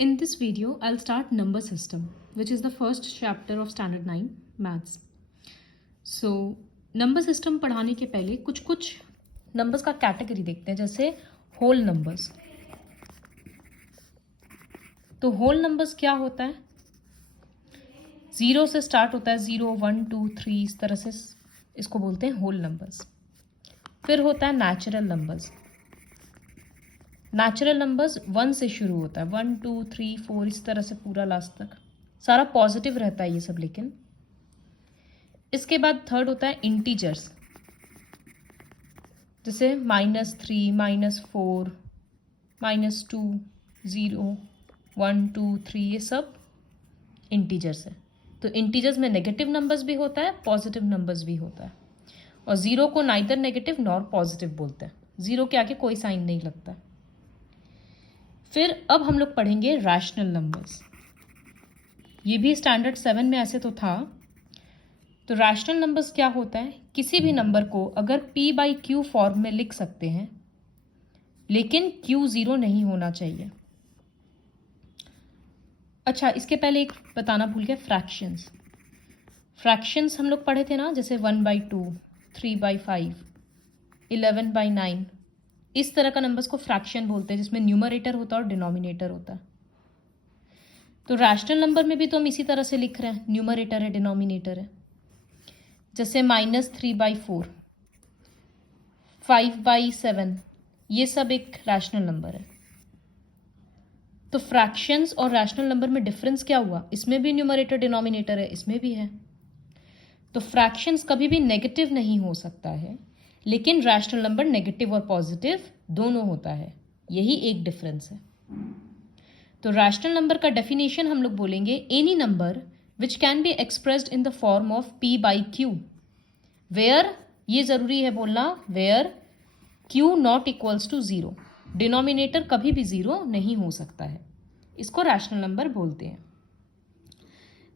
In this video, I'll start number system, which is the first chapter of standard 9 maths. So, number system पढ़ाने के पहले कुछ numbers का category देखते हैं, जैसे whole numbers. तो whole numbers क्या होता है? 0 से start होता है, 0, 1, 2, 3 इस तरह से इसको बोलते हैं whole numbers. फिर होता है natural numbers. नेचुरल नंबर्स 1 से शुरू होता है, 1, 2, 3, 4 इस तरह से पूरा लास्ट तक सारा पॉजिटिव रहता है ये सब. लेकिन इसके बाद थर्ड होता है इंटीजर्स, जैसे -3, -4, -2, 0, 1, 2, 3 ये सब इंटीजर्स है. तो इंटीजर्स में नेगेटिव नंबर्स भी होता है, पॉजिटिव नंबर्स भी होता है. और ज़ीरो को नाइदर नेगेटिव नॉर पॉजिटिव बोलते हैं. ज़ीरो के आगे कोई साइन नहीं लगता. फिर अब हम लोग पढ़ेंगे रैशनल नंबर्स. ये भी स्टैंडर्ड 7 में ऐसे तो था. तो रैशनल नंबर्स क्या होता है? किसी भी नंबर को अगर p/q फॉर्म में लिख सकते हैं, लेकिन q 0 नहीं होना चाहिए. अच्छा, इसके पहले एक बताना भूल गया, फ्रैक्शंस. फ्रैक्शंस हम लोग पढ़े थे ना, जैसे 1/2, 3/5, 11/9 इस तरह का नंबर्स को फ्रैक्शन बोलते हैं, जिसमें न्यूमरेटर होता है और डिनोमिनेटर होता है. तो रैशनल नंबर में भी तो हम इसी तरह से लिख रहे हैं, न्यूमरेटर है डिनोमिनेटर है. जैसे -3/4, 5/7 ये सब एक रैशनल नंबर है. तो फ्रैक्शंस और रैशनल नंबर में डिफरेंस क्या हुआ? इसमें भी न्यूमरेटर डिनोमिनेटर है, इसमें भी है. तो फ्रैक्शंस कभी भी नेगेटिव नहीं हो सकता है, लेकिन रैशनल नंबर नेगेटिव और पॉजिटिव दोनों होता है. यही एक डिफरेंस है. तो रैशनल नंबर का डेफिनेशन हम लोग बोलेंगे, any number which can be expressed in the form of p/q where, ये जरूरी है बोलना, where q not equals to 0. Denominator कभी भी 0 नहीं हो सकता है. इसको रैशनल नंबर बोलते हैं.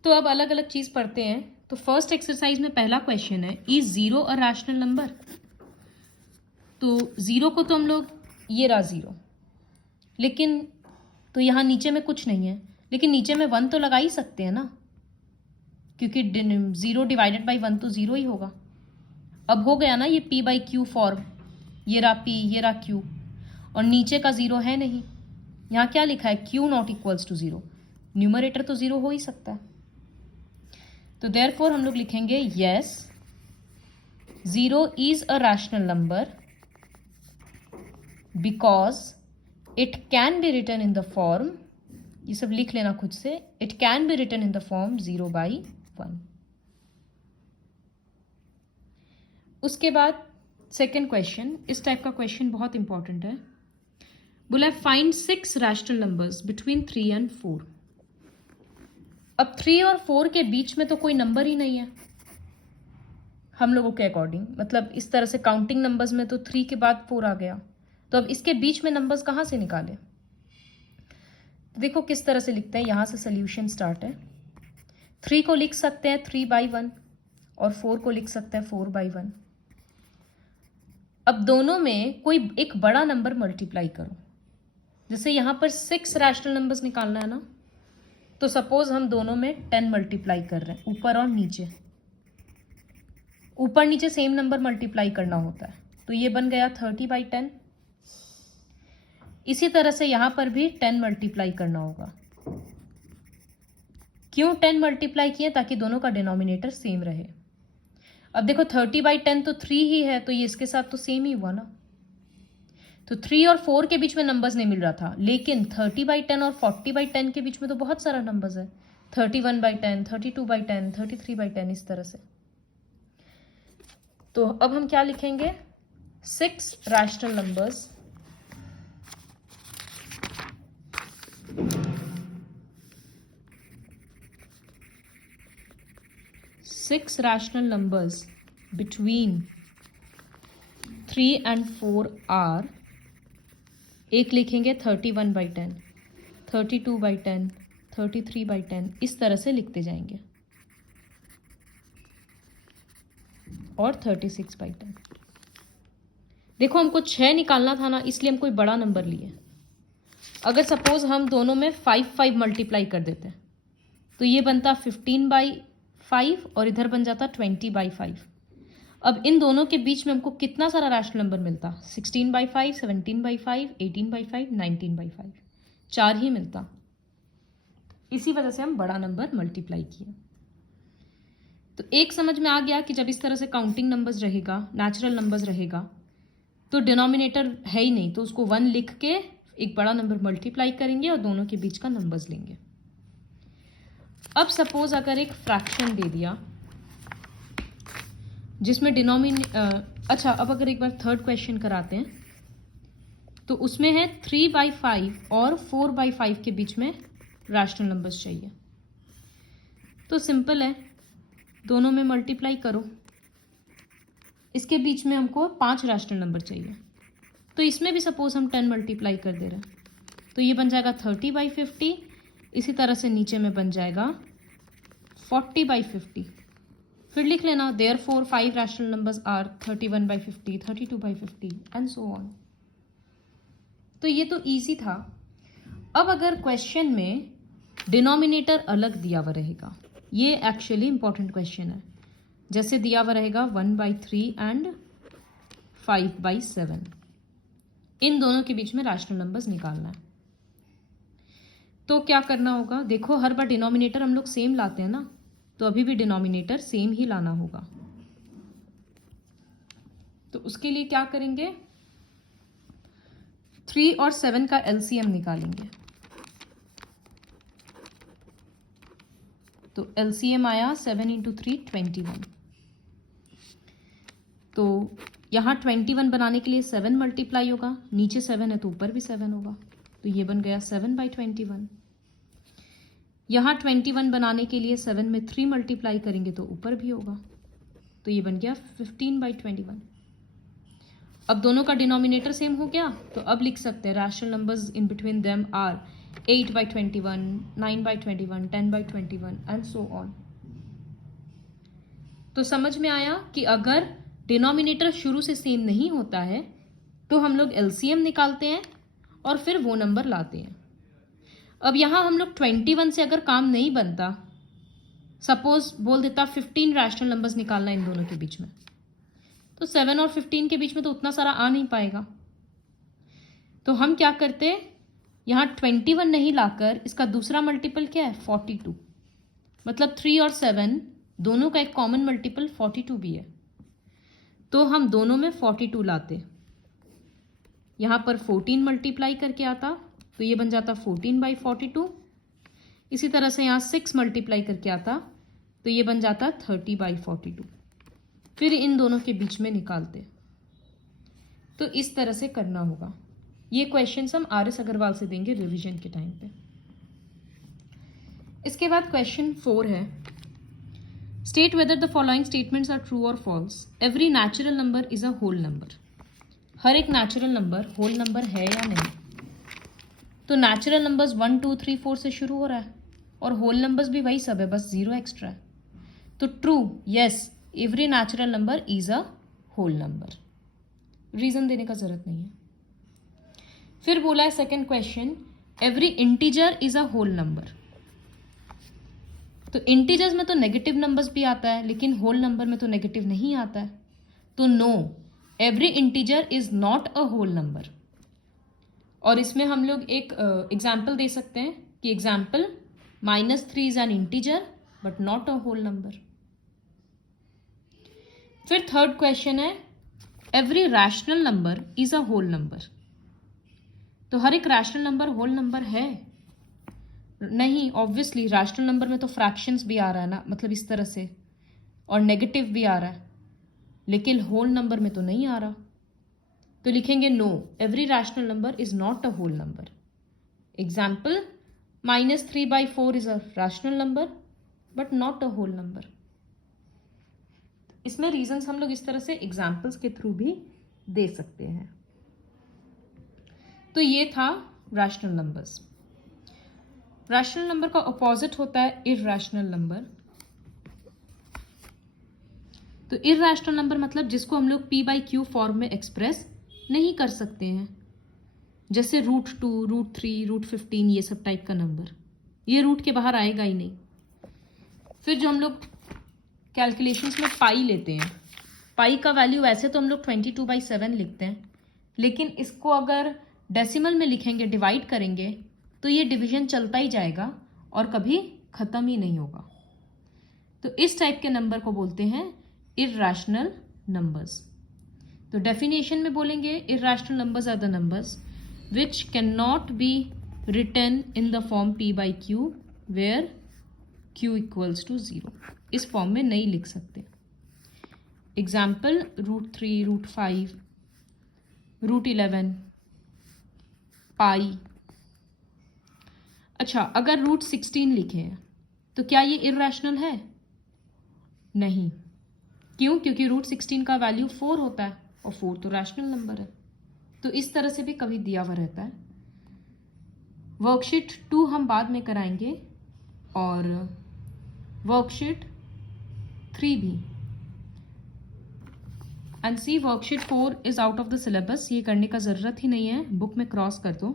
तो अब अलग अलग चीज पढ़ते हैं. तो फर्स्ट एक्सरसाइज में पहला क्वेश्चन है, इज 0 अ रैशनल नंबर? तो 0 को तो हम लोग, ये रहा 0, लेकिन तो यहाँ नीचे में कुछ नहीं है, लेकिन नीचे में 1 तो लगा ही सकते हैं ना, क्योंकि 0 डिवाइडेड बाई 1 तो 0 ही होगा. अब हो गया ना ये p/q फॉर्म, ये रहा p, ये रहा q, और नीचे का 0 है नहीं. यहाँ क्या लिखा है? q not equals to 0. Numerator तो 0 हो ही सकता है. तो देयरफॉर हम लोग लिखेंगे yes, 0 is a rational number because it can be written in the form, ये सब लिख लेना खुद से, it can be written in the form 0/1. उसके बाद सेकेंड क्वेश्चन, इस टाइप का क्वेश्चन बहुत इंपॉर्टेंट है. बोला find 6 rational numbers between 3 and 4. अब 3 और 4 के बीच में तो कोई नंबर ही नहीं है हम लोगों के अकॉर्डिंग. मतलब इस तरह से काउंटिंग नंबर्स में तो 3 के बाद 4 आ गया. तो अब इसके बीच में नंबर्स कहाँ से निकालें? तो देखो किस तरह से लिखते हैं, यहाँ से सोल्यूशन स्टार्ट है. 3 को लिख सकते हैं 3/1 और 4 को लिख सकते हैं 4/1. अब दोनों में कोई एक बड़ा नंबर मल्टीप्लाई करो. जैसे यहाँ पर 6 रैशनल नंबर्स निकालना है ना, तो सपोज हम दोनों में 10 मल्टीप्लाई कर रहे हैं, ऊपर और नीचे. ऊपर नीचे सेम नंबर मल्टीप्लाई करना होता है, तो ये बन गया 30/10. इसी तरह से यहां पर भी 10 मल्टीप्लाई करना होगा. क्यों 10 मल्टीप्लाई किए? ताकि दोनों का डिनोमिनेटर सेम रहे. अब देखो 30/10 तो 3 ही है, तो ये इसके साथ तो सेम ही हुआ ना. तो 3 और 4 के बीच में नंबर्स नहीं मिल रहा था, लेकिन 30/10 और 40/10 के बीच में तो बहुत सारा नंबर्स है. 31/10, 32/10, 33/10 इस तरह से. तो अब हम क्या लिखेंगे? 6 rational numbers between 3 and 4 are, एक लिखेंगे 31/10, 32/10, 33/10 इस तरह से लिखते जाएंगे, और 36/10. देखो हमको 6 निकालना था ना, इसलिए हम कोई बड़ा नंबर लिए. अगर सपोज हम दोनों में 5 मल्टीप्लाई कर देते हैं तो ये बनता 15/5 और इधर बन जाता 20/5। अब इन दोनों के बीच में हमको कितना सारा रैशनल नंबर मिलता? 16/5, 17/5, 18/5, 19/5, 4 ही मिलता। इसी वजह से हम बड़ा नंबर मल्टीप्लाई किए। तो एक समझ में आ गया कि जब इस तरह से काउंटिंग नंबर्स रहेगा, नेचुरल नंबर्स रहेगा, तो डिनोमिनेटर है ही नहीं, तो उसको 1 लिख के एक बड़ा नंबर मल्टीप्लाई करेंगे और दोनों के बीच का नंबर्स लेंगे। अब सपोज अगर एक फ्रैक्शन दे दिया जिसमें अच्छा, अब अगर एक बार थर्ड क्वेश्चन कराते हैं तो उसमें है 3/5 और 4/5 के बीच में रैशनल नंबर्स चाहिए। तो सिंपल है, दोनों में मल्टीप्लाई करो। इसके बीच में हमको 5 रैशनल नंबर चाहिए, तो इसमें भी सपोज हम 10 मल्टीप्लाई कर दे रहे हैं तो ये बन जाएगा 30/50। इसी तरह से नीचे में बन जाएगा 40/50। फिर लिख लेना therefore 5 rational numbers are 31/50, 32/50 and so on. तो ये तो इजी था। अब अगर क्वेश्चन में डिनोमिनेटर अलग दिया हुआ रहेगा, ये एक्चुअली इंपॉर्टेंट क्वेश्चन है। जैसे दिया हुआ रहेगा 1/3 एंड 5/7, इन दोनों के बीच में रैशनल नंबर्स निकालना है। तो क्या करना होगा? देखो, हर बार डिनोमिनेटर हम लोग सेम लाते हैं ना, तो अभी भी डिनोमिनेटर सेम ही लाना होगा। तो उसके लिए क्या करेंगे? 3 और 7 का एलसीएम निकालेंगे। तो एलसीएम आया 7 × 3 21। तो यहाँ 21 बनाने के लिए 7 मल्टीप्लाई होगा, नीचे 7 है तो ऊपर भी 7 होगा, तो ये बन गया 7/21। यहाँ 21 बनाने के लिए 7 में 3 मल्टीप्लाई करेंगे तो ऊपर भी होगा, तो ये बन गया 15/21। अब दोनों का डिनोमिनेटर सेम हो गया, तो अब लिख सकते हैं rational numbers in between them are 8/21, 9/21, 10/21 and so on. तो समझ में आया कि अगर डिनोमिनेटर शुरू से सेम नहीं होता है तो हम लोग एलसीएम निकालते हैं और फिर वो नंबर लाते हैं। अब यहाँ हम लोग 21 से अगर काम नहीं बनता, सपोज बोल देता 15 रैशनल नंबर्स निकालना इन दोनों के बीच में, तो 7 और 15 के बीच में तो उतना सारा आ नहीं पाएगा। तो हम क्या करते, यहाँ 21 नहीं लाकर इसका दूसरा मल्टीपल क्या है? 42। मतलब 3 और 7 दोनों का एक कॉमन मल्टीपल 42 भी है, तो हम दोनों में 42 लाते। यहाँ पर 14 मल्टीप्लाई करके आता तो ये बन जाता 14/42। इसी तरह से यहाँ 6 मल्टीप्लाई करके आता तो ये बन जाता 30/42। फिर इन दोनों के बीच में निकालते। तो इस तरह से करना होगा। ये क्वेश्चंस हम RS अग्रवाल से देंगे रिवीजन के टाइम पे। इसके बाद क्वेश्चन 4 है, state whether the following statements are true और false. Every natural number is a whole number. हर एक नेचुरल नंबर होल नंबर है या नहीं? तो नेचुरल नंबर्स 1 2 3 4 से शुरू हो रहा है और होल नंबर्स भी वही सब है, बस 0 एक्स्ट्रा है। तो true, yes, every natural number is a whole number. Reason देने का जरूरत नहीं है। फिर बोला है second question, every integer is a whole number. तो इंटीजर्स में तो नेगेटिव नंबर्स भी आता है, लेकिन होल नंबर में तो नेगेटिव नहीं आता है। तो no, every integer is not a whole number. और इसमें हम लोग एक एग्जाम्पल दे सकते हैं कि example -3 is an integer but not a whole number. फिर थर्ड क्वेश्चन है, every rational number is a whole number. तो हर एक रैशनल नंबर होल नंबर है? नहीं, ऑब्वियसली रैशनल नंबर में तो फ्रैक्शंस भी आ रहा है ना, मतलब इस तरह से, और नेगेटिव भी आ रहा है, लेकिन होल नंबर में तो नहीं आ रहा। तो लिखेंगे no, every rational number is not a whole number. Example -3/4 is a rational number but not a whole number. इसमें रीजंस हम लोग इस तरह से एग्जाम्पल्स के थ्रू भी दे सकते हैं। तो ये था रैशनल नंबर्स। रैशनल नंबर का अपोजिट होता है इररैशनल नंबर। तो इररैशनल नंबर मतलब जिसको हम लोग P/Q फॉर्म में एक्सप्रेस नहीं कर सकते हैं, जैसे √2, √3, √15 ये सब टाइप का नंबर, ये रूट के बाहर आएगा ही नहीं। फिर जो हम लोग कैलकुलेशंस में पाई लेते हैं, पाई का वैल्यू वैसे तो हम लोग 22/7 लिखते हैं, लेकिन इसको अगर डेसिमल में लिखेंगे, डिवाइड करेंगे, तो ये डिवीजन चलता ही जाएगा और कभी ख़त्म ही नहीं होगा। तो इस टाइप के नंबर को बोलते हैं इर्रेशनल नंबर्स। तो डेफिनेशन में बोलेंगे irrational numbers are the numbers which can not be written in the form p/q where q equals to 0। इस फॉर्म में नहीं लिख सकते। Example √3, √5, √11, pi. अच्छा, अगर √16 लिखे हैं तो क्या ये इर्रेशनल है? नहीं। क्यों? क्योंकि √16 का वैल्यू 4 होता है और 4 तो रैशनल नंबर है। तो इस तरह से भी कभी दिया हुआ रहता है। वर्कशीट 2 हम बाद में कराएंगे और वर्कशीट 3 भी। And see worksheet 4 is out of the syllabus, ये करने का ज़रूरत ही नहीं है, बुक में क्रॉस कर दो।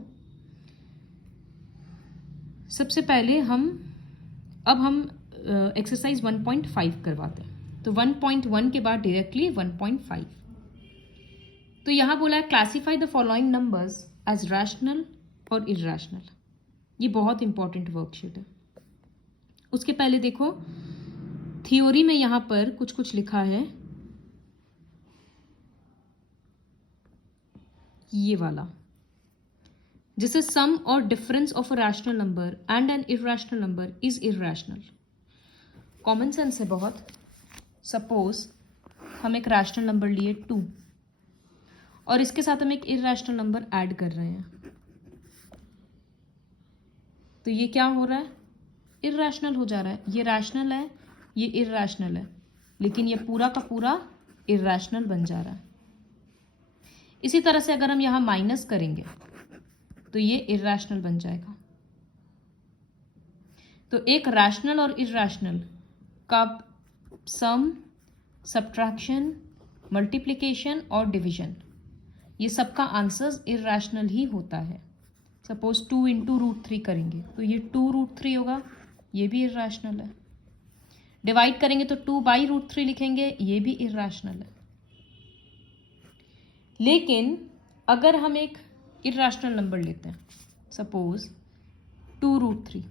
सबसे पहले हम एक्सरसाइज 1.5 करवाते हैं। तो 1.1 के बाद डायरेक्टली 1.5। तो यहाँ बोला है classify the following numbers as rational और इर्रेशनल। ये बहुत इंपॉर्टेंट वर्कशीट है। उसके पहले देखो थ्योरी में यहाँ पर कुछ कुछ लिखा है, ये वाला, जैसे सम और difference of a rational number and N irrational number is irrational. Common sense है बहुत। सपोज हम एक रैशनल नंबर लिए 2 और इसके साथ हम एक इर्रेशनल नंबर ऐड कर रहे हैं, तो ये क्या हो रहा है? इर्रेशनल हो जा रहा है। ये रैशनल है, ये इर्रेशनल है, लेकिन ये पूरा का पूरा इर्रेशनल बन जा रहा है। इसी तरह से अगर हम यहाँ माइनस करेंगे तो ये इर्रेशनल बन जाएगा। तो एक रैशनल और इर्रेशनल का सम, सब्ट्रैक्शन, मल्टीप्लिकेशन और डिवीजन, ये सबका आंसर इर्रेशनल ही होता है। सपोज 2 × √3 करेंगे तो ये 2√3 होगा, ये भी इर्रेशनल है। डिवाइड करेंगे तो 2/√3 लिखेंगे, ये भी इर्रेशनल है। लेकिन अगर हम एक इर्रेशनल नंबर लेते हैं, सपोज 2√3,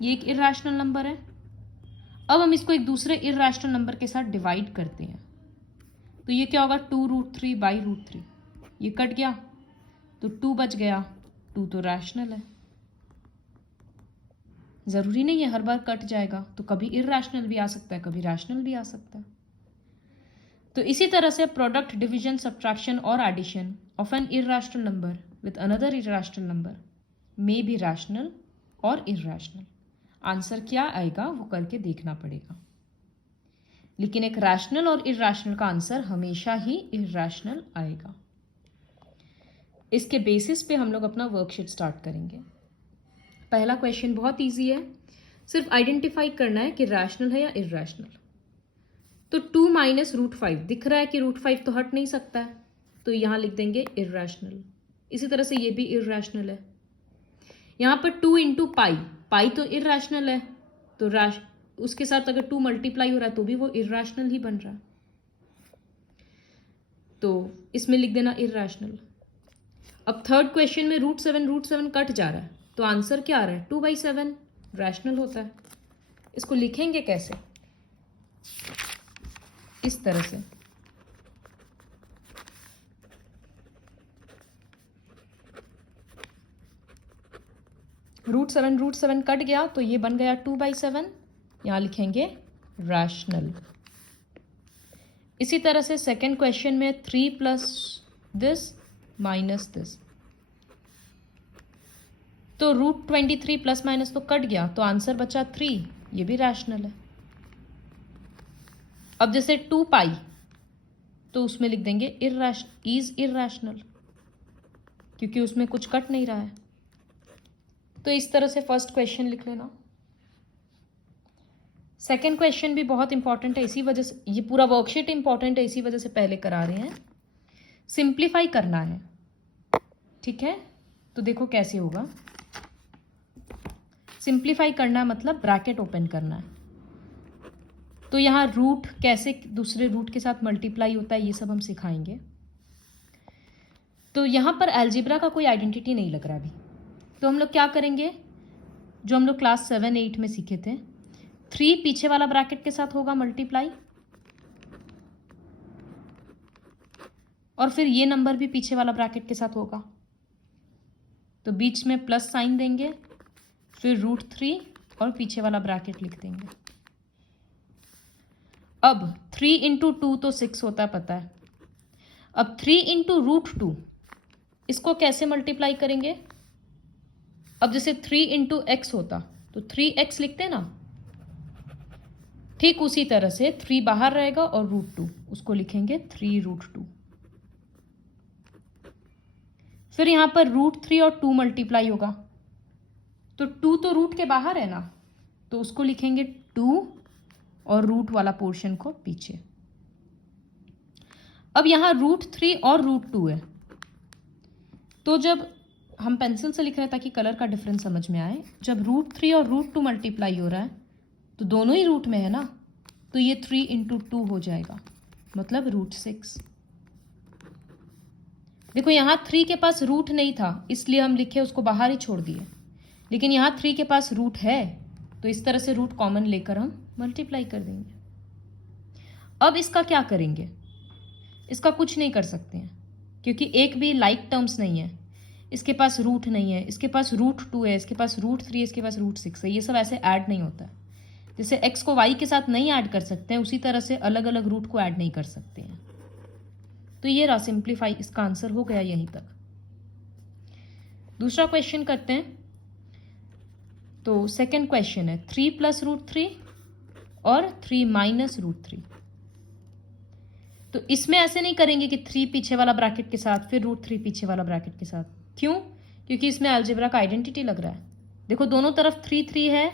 ये एक इर्रेशनल नंबर है। अब हम इसको एक दूसरे इर्रेशनल नंबर के साथ डिवाइड करते हैं, तो ये क्या होगा? 2√3/√3, ये कट गया तो 2 बच गया। 2 तो रैशनल है। ज़रूरी नहीं है हर बार कट जाएगा, तो कभी इर्रेशनल भी आ सकता है, कभी रैशनल भी आ सकता है। तो इसी तरह से प्रोडक्ट, डिवीजन, सब्ट्रैक्शन और addition of an irrational number with another irrational number may be rational और इर्रेशनल। आंसर क्या आएगा वो करके देखना पड़ेगा, लेकिन एक रैशनल और इर्रेशनल का आंसर हमेशा ही इर्रेशनल आएगा। इसके बेसिस पे हम लोग अपना वर्कशीट स्टार्ट करेंगे। पहला क्वेश्चन बहुत इजी है, सिर्फ आइडेंटिफाई करना है कि रैशनल है या इर्रेशनल। तो 2 - √5 दिख रहा है कि √5 तो हट नहीं सकता है, तो यहाँ लिख देंगे इर्रेशनल। इसी तरह से ये भी इर्रेशनल है। यहाँ पर 2 × पाई, पाई तो इर्रेशनल है, तो उसके साथ अगर 2 मल्टीप्लाई हो रहा है तो भी वो इर्रेशनल ही बन रहा है, तो इसमें लिख देना इर्रेशनल। अब थर्ड क्वेश्चन में √7 कट जा रहा है, तो आंसर क्या आ रहा है? 2/7 रैशनल होता है। इसको लिखेंगे कैसे? इस तरह से, √7 कट गया तो ये बन गया 2/7, यहाँ लिखेंगे रैशनल। इसी तरह से सेकेंड क्वेश्चन में 3 + दिस माइनस दिस, तो √23 ± तो कट गया, तो आंसर बचा 3, ये भी रैशनल है। अब जैसे 2 पाई, तो उसमें लिख देंगे इज इर्रेशनल, क्योंकि उसमें कुछ कट नहीं रहा है। तो इस तरह से फर्स्ट क्वेश्चन लिख लेना। सेकेंड क्वेश्चन भी बहुत इंपॉर्टेंट है, इसी वजह से ये पूरा वर्कशीट इंपॉर्टेंट है, इसी वजह से पहले करा रहे हैं। सिंप्लीफाई करना है, ठीक है। तो देखो कैसे होगा। सिंप्लीफाई करना है मतलब ब्रैकेट ओपन करना है। तो यहाँ रूट कैसे दूसरे रूट के साथ मल्टीप्लाई होता है ये सब हम सिखाएंगे। तो यहाँ पर अलजेब्रा का कोई आइडेंटिटी नहीं लग रहा अभी, तो हम लोग क्या करेंगे, जो हम लोग क्लास 7-8 में सीखे थे, 3 पीछे वाला ब्रैकेट के साथ होगा मल्टीप्लाई, और फिर ये नंबर भी पीछे वाला ब्रैकेट के साथ होगा, तो बीच में प्लस साइन देंगे, फिर √3 और पीछे वाला ब्रैकेट लिख देंगे। अब 3 × 2 तो 6 होता है पता है। अब 3 × √2 इसको कैसे मल्टीप्लाई करेंगे। अब जैसे 3 × x होता तो 3x लिखते हैं ना, ठीक उसी तरह से 3 बाहर रहेगा और √2 उसको लिखेंगे 3√2। फिर यहां पर √3 और 2 मल्टीप्लाई होगा, तो 2 तो रूट के बाहर है ना, तो उसको लिखेंगे 2 और रूट वाला पोर्शन को पीछे। अब यहां √3 और √2 है, तो जब हम पेंसिल से लिख रहे हैं ताकि कलर का डिफरेंस समझ में आए, जब √3 और √2 मल्टीप्लाई हो रहा है तो दोनों ही रूट में है ना, तो ये 3 × 2 हो जाएगा, मतलब √6। देखो यहाँ 3 के पास रूट नहीं था इसलिए हम लिखे उसको बाहर ही छोड़ दिए, लेकिन यहाँ 3 के पास रूट है तो इस तरह से रूट कॉमन लेकर हम मल्टीप्लाई कर देंगे। अब इसका क्या करेंगे, इसका कुछ नहीं कर सकते हैं क्योंकि एक भी लाइक टर्म्स नहीं है। इसके पास रूट नहीं है, इसके पास √2 है, इसके पास √3 है, इसके पास √6 है, ये सब ऐसे ऐड नहीं होता है। जैसे x को y के साथ नहीं ऐड कर सकते हैं उसी तरह से अलग अलग रूट को ऐड नहीं कर सकते हैं। तो ये रहा सिंप्लीफाई, इसका आंसर हो गया यहीं तक। दूसरा क्वेश्चन करते हैं। तो सेकंड क्वेश्चन है 3 + √3 और 3 - √3। तो इसमें ऐसे नहीं करेंगे कि 3 पीछे वाला ब्रैकेट के साथ फिर √3 पीछे वाला ब्रैकेट के साथ। क्यों? क्योंकि इसमें अलजेब्रा का आइडेंटिटी लग रहा है। देखो दोनों तरफ 3 है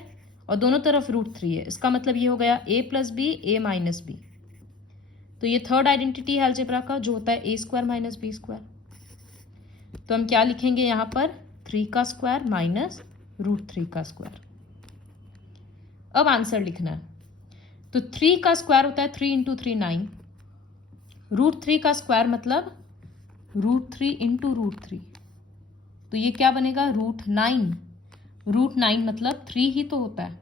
और दोनों तरफ √3 है, इसका मतलब ये हो गया a + b a - b। तो ये थर्ड आइडेंटिटी है अलजेब्रा का जो होता है a² - b²। तो हम क्या लिखेंगे यहाँ पर 3 का स्क्वायर माइनस √3 का स्क्वायर। अब आंसर लिखना है। तो 3 का स्क्वायर होता है 3 × 3 9, √3 का स्क्वायर मतलब √3 × √3, तो ये क्या बनेगा √9। √9 मतलब 3 ही तो होता है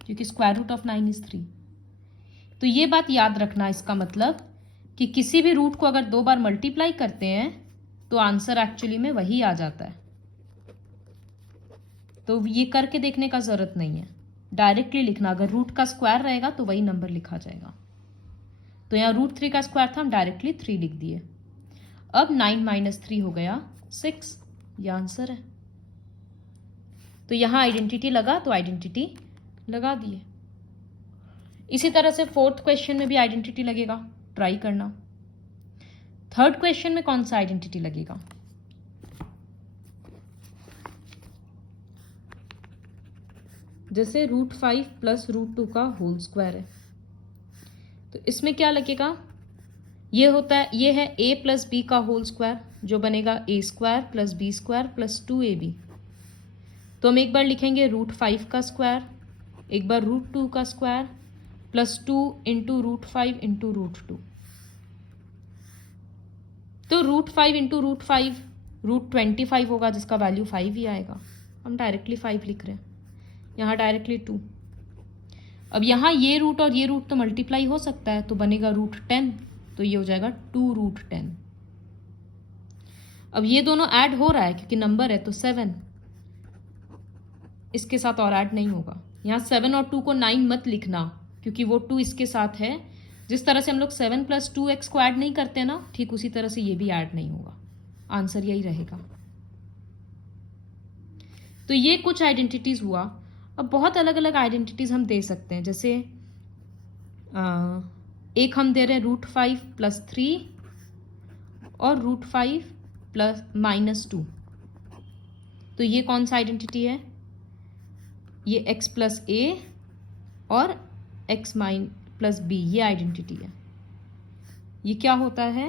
क्योंकि √9 = 3। तो ये बात याद रखना, इसका मतलब कि किसी भी रूट को अगर 2 बार मल्टीप्लाई करते हैं तो आंसर एक्चुअली में वही आ जाता है। तो ये करके देखने का जरूरत नहीं है, डायरेक्टली लिखना। अगर रूट का स्क्वायर रहेगा तो वही नंबर लिखा जाएगा। तो यहाँ √3 का स्क्वायर था, हम डायरेक्टली 3 लिख दिए। अब 9 - 3 हो गया 6, यह आंसर है। तो यहाँ आइडेंटिटी लगा तो आइडेंटिटी लगा दिए। इसी तरह से फोर्थ क्वेश्चन में भी आइडेंटिटी लगेगा, ट्राई करना। थर्ड क्वेश्चन में कौन सा आइडेंटिटी लगेगा, जैसे √5 + √2 का होल स्क्वायर है, तो इसमें क्या लगेगा, ये होता है, ये है a + b का होल स्क्वायर जो बनेगा a² + b² + 2ab। तो हम एक बार लिखेंगे √5 का स्क्वायर, एक बार √2 का स्क्वायर + 2 × √5 × √2। तो √5 × √5 √25 होगा जिसका वैल्यू 5 ही आएगा। हम डायरेक्टली 5 लिख रहे हैं, यहाँ डायरेक्टली 2। अब यहाँ ये रूट और ये रूट तो मल्टीप्लाई हो सकता है तो बनेगा √10, तो ये हो जाएगा 2√10। अब ये दोनों ऐड हो रहा है क्योंकि नंबर है तो 7, इसके साथ और ऐड नहीं होगा। यहाँ 7 और 2 को 9 मत लिखना क्योंकि वो 2 इसके साथ है। जिस तरह से हम लोग 7 + 2x को ऐड नहीं करते ना, ठीक उसी तरह से ये भी ऐड नहीं होगा, आंसर यही रहेगा। तो ये कुछ आइडेंटिटीज हुआ। अब बहुत अलग अलग आइडेंटिटीज हम दे सकते हैं, जैसे एक हम दे रहे हैं √5 + 3 और √5 + -2। तो ये कौन सा आइडेंटिटी है, ये x + a और x + b, ये आइडेंटिटी है। ये क्या होता है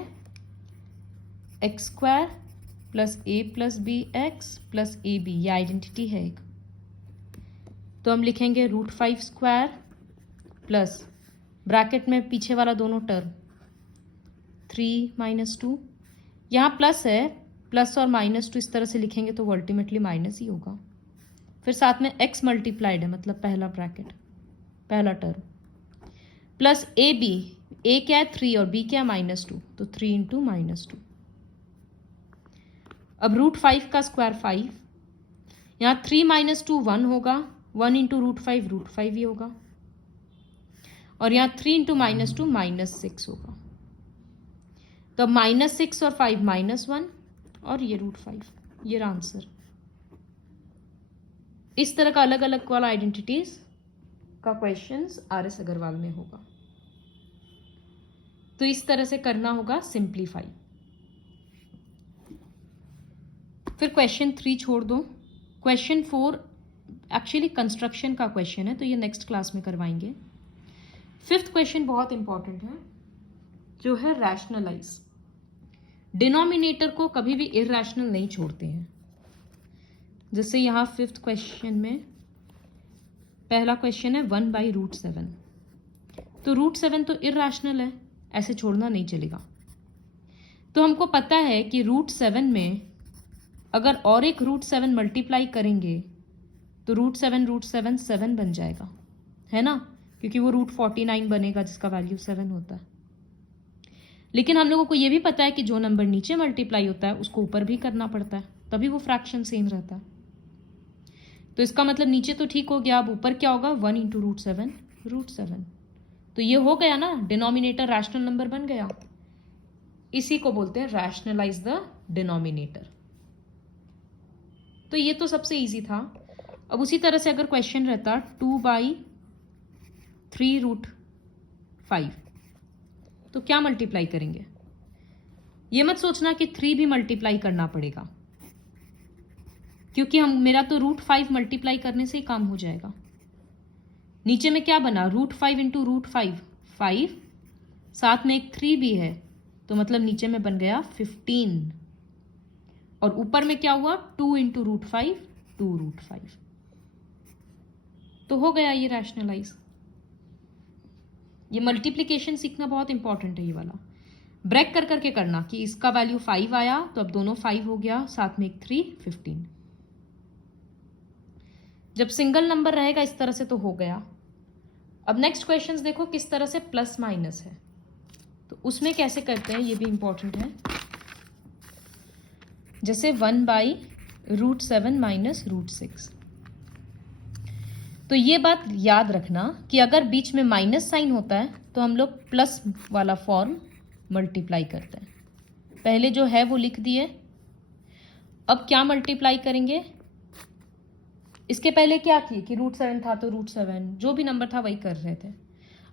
x² plus a plus b x plus a b, ये आइडेंटिटी है एक। तो हम लिखेंगे √5² प्लस ब्रैकेट में पीछे वाला दोनों टर्म 3 - 2, यहाँ प्लस है, प्लस और -2 इस तरह से लिखेंगे तो वो अल्टीमेटली माइनस ही होगा। फिर साथ में x मल्टीप्लाइड है, मतलब पहला ब्रैकेट, पहला टर्म, प्लस ए बी, ए क्या है 3 और बी क्या है -2, तो 3 × -2। अब √5 का स्क्वायर 5, यहाँ 3 - 2 1 होगा, 1 × √5 √5 ही होगा, और यहाँ 3 × -2 -6 होगा। तो -6 और 5 -1 और ये √5, ये आंसर। इस तरह का अलग अलग वाला आइडेंटिटीज का क्वेश्चंस RS अग्रवाल में होगा। तो इस तरह से करना होगा सिंप्लीफाई। फिर क्वेश्चन 3 छोड़ दो। क्वेश्चन 4 एक्चुअली कंस्ट्रक्शन का क्वेश्चन है, तो ये नेक्स्ट क्लास में करवाएंगे। 5th क्वेश्चन बहुत इंपॉर्टेंट है, जो है रैशनलाइज। डिनोमिनेटर को कभी भी इरैशनल नहीं छोड़ते हैं। जैसे यहाँ 5th क्वेश्चन में पहला क्वेश्चन है 1/√7, तो √7 तो इरैशनल है, ऐसे छोड़ना नहीं चलेगा। तो हमको पता है कि √7 में अगर और एक √7 मल्टीप्लाई करेंगे तो √7 7 बन जाएगा, है ना, क्योंकि वो √49 बनेगा जिसका वैल्यू 7 होता है। लेकिन हम लोगों को ये भी पता है कि जो नंबर नीचे मल्टीप्लाई होता है उसको ऊपर भी करना पड़ता है, तभी वो फ्रैक्शन सेम रहता है। तो इसका मतलब नीचे तो ठीक हो गया, अब ऊपर क्या होगा, 1 × √7 तो ये हो गया ना, डिनोमिनेटर रैशनल नंबर बन गया। इसी को बोलते हैं रैशनलाइज द डिनोमिनेटर। तो ये तो सबसे इजी था। अब उसी तरह से अगर क्वेश्चन रहता 2/3√5, तो क्या मल्टीप्लाई करेंगे? ये मत सोचना कि 3 भी मल्टीप्लाई करना पड़ेगा, क्योंकि मेरा तो √5 मल्टीप्लाई करने से ही काम हो जाएगा। नीचे में क्या बना, √5 × √5 5, साथ में एक 3 भी है, तो मतलब नीचे में बन गया 15, और ऊपर में क्या हुआ 2 × √5 2√5, तो हो गया ये रैशनलाइज। ये मल्टीप्लिकेशन सीखना बहुत इंपॉर्टेंट है, ये वाला ब्रेक कर करके करना कि इसका वैल्यू 5 आया तो अब दोनों 5 हो गया, साथ में एक 3 15। जब सिंगल नंबर रहेगा इस तरह से तो हो गया। अब नेक्स्ट क्वेश्चंस देखो किस तरह से प्लस माइनस है, तो उसमें कैसे करते हैं ये भी इंपॉर्टेंट है। जैसे 1/√7 - √6, तो ये बात याद रखना कि अगर बीच में माइनस साइन होता है तो हम लोग प्लस वाला फॉर्म मल्टीप्लाई करते हैं। पहले जो है वो लिख दिए, अब क्या मल्टीप्लाई करेंगे? इसके पहले क्या किए कि √7 था तो √7 जो भी नंबर था वही कर रहे थे।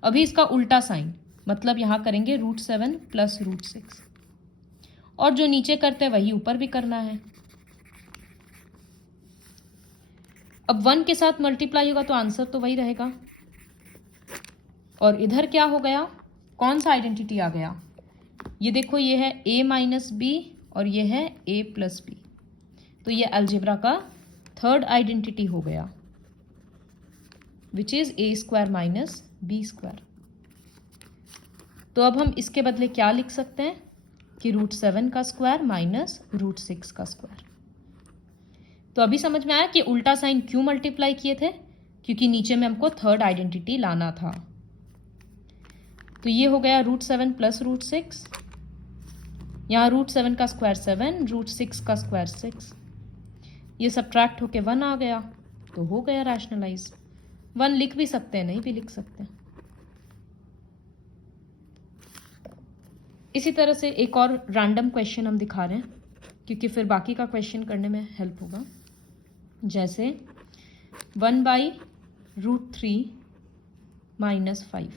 अभी इसका उल्टा साइन, मतलब यहाँ करेंगे √7 + √6, और जो नीचे करते हैं वही ऊपर भी करना है। अब 1 के साथ मल्टीप्लाई होगा तो आंसर तो वही रहेगा। और इधर क्या हो गया, कौन सा आइडेंटिटी आ गया? ये देखो, ये है a - b और ये है a + b, तो ये अलजेब्रा का थर्ड आइडेंटिटी हो गया, विच इज a² - b²। तो अब हम इसके बदले क्या लिख सकते हैं कि √7 का स्क्वायर माइनस √6 का स्क्वायर। तो अभी समझ में आया कि उल्टा साइन क्यों मल्टीप्लाई किए थे, क्योंकि नीचे में हमको थर्ड आइडेंटिटी लाना था। तो ये हो गया √7 + √6, यहाँ √7 का स्क्वायर 7, √6 का स्क्वायर 6, ये सब्ट्रैक्ट होके 1 आ गया, तो हो गया रैशनलाइज। 1 लिख भी सकते हैं, नहीं भी लिख सकते हैं। इसी तरह से एक और रैंडम क्वेश्चन हम दिखा रहे हैं, क्योंकि फिर बाकी का क्वेश्चन करने में हेल्प होगा। जैसे 1/√3 - 5,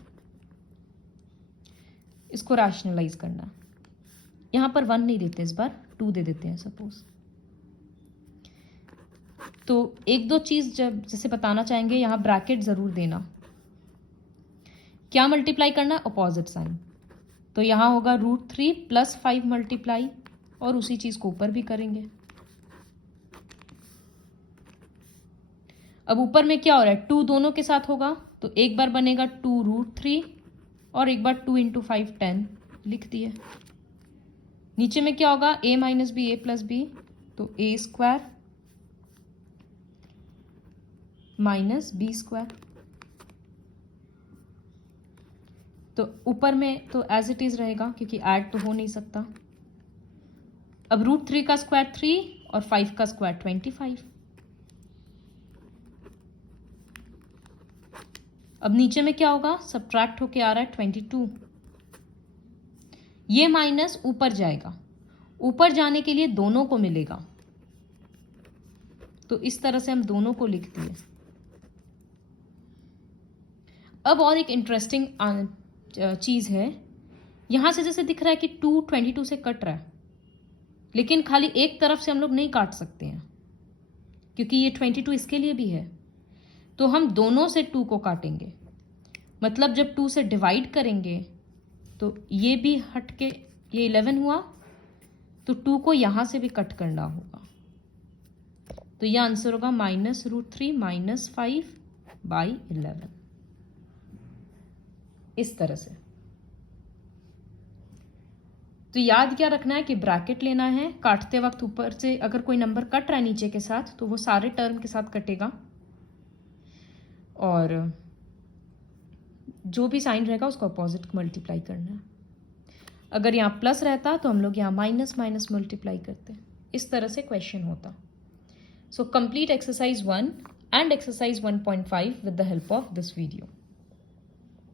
इसको रैशनलाइज करना। यहाँ पर 1 नहीं देते, इस बार 2 दे देते हैं सपोज। तो एक दो चीज जब जैसे बताना चाहेंगे, यहाँ ब्रैकेट जरूर देना। क्या मल्टीप्लाई करना? Opposite sign. तो यहाँ होगा √3 + 5 मल्टीप्लाई और उसी चीज़ को ऊपर भी करेंगे। अब ऊपर में क्या हो रहा है, 2 दोनों के साथ होगा तो एक बार बनेगा 2√3 और एक बार 2 × 5 10 लिख दिए। नीचे में क्या होगा, a - b a + b, तो a² - b²। तो ऊपर में तो एज इट इज रहेगा क्योंकि ऐड तो हो नहीं सकता। अब √3 का स्क्वायर 3 और 5 का स्क्वायर 25। अब नीचे में क्या होगा, सब्ट्रैक्ट होके आ रहा है 22। ये माइनस ऊपर जाएगा, ऊपर जाने के लिए दोनों को मिलेगा, तो इस तरह से हम दोनों को लिख दिए। अब और एक इंटरेस्टिंग चीज है, यहां से जैसे दिख रहा है कि 2 22 से कट रहा है, लेकिन खाली एक तरफ से हम लोग नहीं काट सकते हैं क्योंकि ये 22 इसके लिए भी है, तो हम दोनों से 2 को काटेंगे। मतलब जब 2 से डिवाइड करेंगे तो ये भी हट के ये 11 हुआ, तो 2 को यहां से भी कट करना होगा, तो यह आंसर होगा -√3 - 5/11। इस तरह से। तो याद क्या रखना है कि ब्रैकेट लेना है, काटते वक्त ऊपर से अगर कोई नंबर कट रहा है नीचे के साथ तो वो सारे टर्म के साथ कटेगा, और जो भी साइन रहेगा उसको अपोजिट मल्टीप्लाई करना है। अगर यहाँ प्लस रहता तो हम लोग यहाँ माइनस माइनस मल्टीप्लाई करते, इस तरह से क्वेश्चन होता। So complete exercise 1 and exercise 1.5 with the help of this video.